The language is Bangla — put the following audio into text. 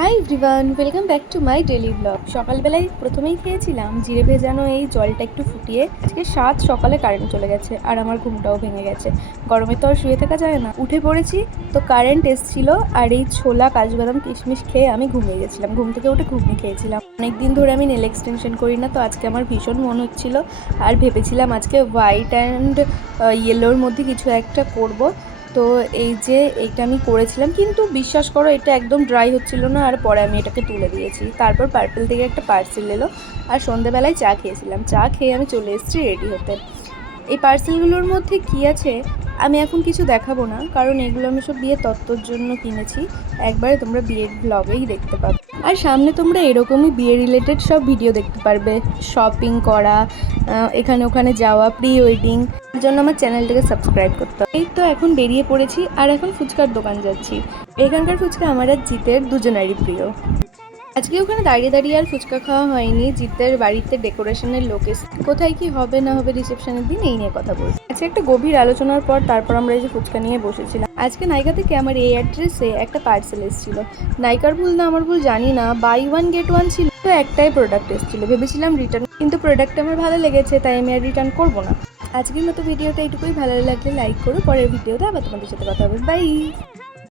Hi everyone, welcome back to my daily blog. সকালবেলায় প্রথমেই খেয়েছিলাম জিরে ভেজানো এই জলটা একটু ফুটিয়ে। আজকে সকালে কারেন্ট চলে গেছে আর আমার ঘুমটাও ভেঙে গেছে। গরমে তো আর শুয়ে থাকা যায় না। উঠে পড়েছি তো কারেন্ট এসেছিল আর এই ছোলা কাজু বাদাম কিশমিশ খেয়ে আমি ঘুমিয়ে গেছিলাম। ঘুম থেকে উঠে ঘুগনি খেয়েছিলাম। অনেকদিন ধরে আমি নেল এক্সটেনশন করি না, তো আজকে আমার ভীষণ মন হচ্ছিল আর ভেবেছিলাম আজকে হোয়াইট অ্যান্ড ইয়েলোর মধ্যে কিছু একটা করব। তো এই যে এইটা আমি করেছিলাম, কিন্তু বিশ্বাস করো এটা একদম ড্রাই হচ্ছিল না। আর পরে আমি এটাকে তুলে দিয়েছি। তারপর পার্পেল থেকে একটা পার্সেল এলো আর সন্ধ্যাবেলায় চা খেয়েছিলাম। চা খেয়ে আমি চলে এসেছি রেডি হতে। এই পার্সেলগুলোর মধ্যে কি আছে আমি এখন কিছু দেখাবো না, কারণ এগুলো আমি সব বিয়ের তত্ত্বর জন্য কিনেছি। একবারে তোমরা বিয়ের ব্লগেই দেখতে পাবে। আর সামনে তোমরা এরকমই বিয়ে রিলেটেড সব ভিডিও দেখতে পারবে, শপিং করা, এখানে ওখানে যাওয়া, প্রি ওয়েডিং। এর জন্য আমার চ্যানেলটাকে সাবস্ক্রাইব করতে হবে। এই তো এখন বেরিয়ে পড়েছি আর এখন ফুচকার দোকান যাচ্ছি। এখানকার ফুচকা আমার আর জিতের দুজনারই প্রিয়। আজকে ওখানে দাঁড়িয়ে দাঁড়িয়ে আর ফুচকা খাওয়া হয়নি। জিতের বাড়িতে ডেকোরেশনের লোকেশ কোথায় কি হবে না হবে রিসেপশনের দিন এই নিয়ে কথা বলছি। আচ্ছা, একটা গভীর আলোচনার পর তারপর আমরা এই যে ফুচকা নিয়ে বসেছিলাম। আজকে নাইকা থেকে আমার এই অ্যাড্রেসে একটা পার্সেল এসেছিল। নাইকার ভুল না আমার ভুল জানি না, বাই ওয়ান গেট ওয়ান ছিল। তো একটাই প্রোডাক্ট এসেছিল, ভেবেছিলাম রিটার্ন, কিন্তু প্রোডাক্ট আমার ভালো লেগেছে তাই আমি আর রিটার্ন করবো না। আজকের মতো ভিডিওটা এইটুকুই। ভালো লাগলে লাইক করো। পরের ভিডিওতে আবার তোমাদের সাথে কথা হবে। বাই।